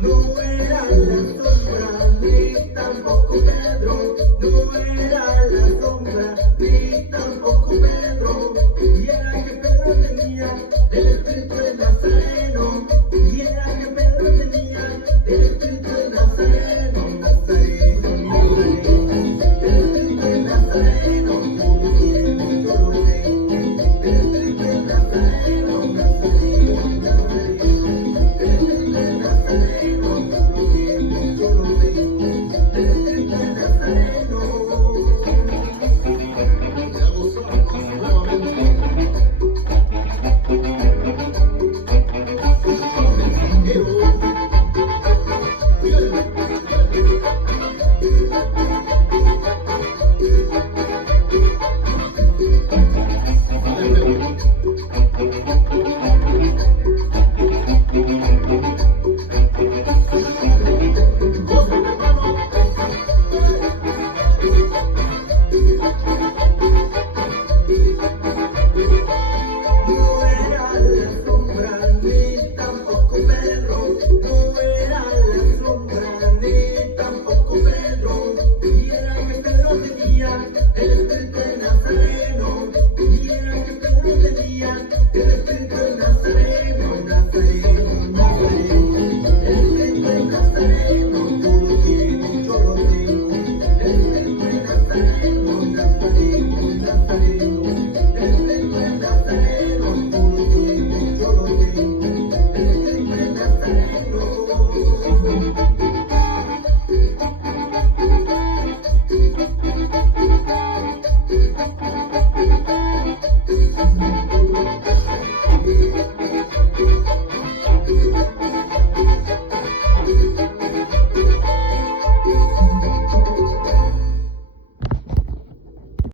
no era la sombra, ni tampoco Pedro, no era la sombra, ni tampoco Pedro, y era que Pedro tenía el espíritu de Nazareno, y era que Pedro tenía el espíritu de Nazareno, Nazareno, Nazareno, el espíritu de Nazareno, tú lo tienes, yo lo tengo, el espíritu de Nazareno, Nazareno, Nazareno, el espíritu de Nazareno, tú lo tienes, yo lo tengo, el espíritu de Nazareno. No era la sombra, ni tampoco Pedro, no era la sombra, ni tampoco Pedro, y era que Pedro tenía el espíritu de Nazareno, y era que Pedro tenía el espíritu de Nazareno, Nazareno, Nazareno, el espíritu de Nazareno, tú lo tienes, yo lo tengo, el espíritu de Nazareno, Nazareno, Nazareno, el espíritu de Nazareno, tú lo tienes, yo lo tengo, el espíritu de Nazareno.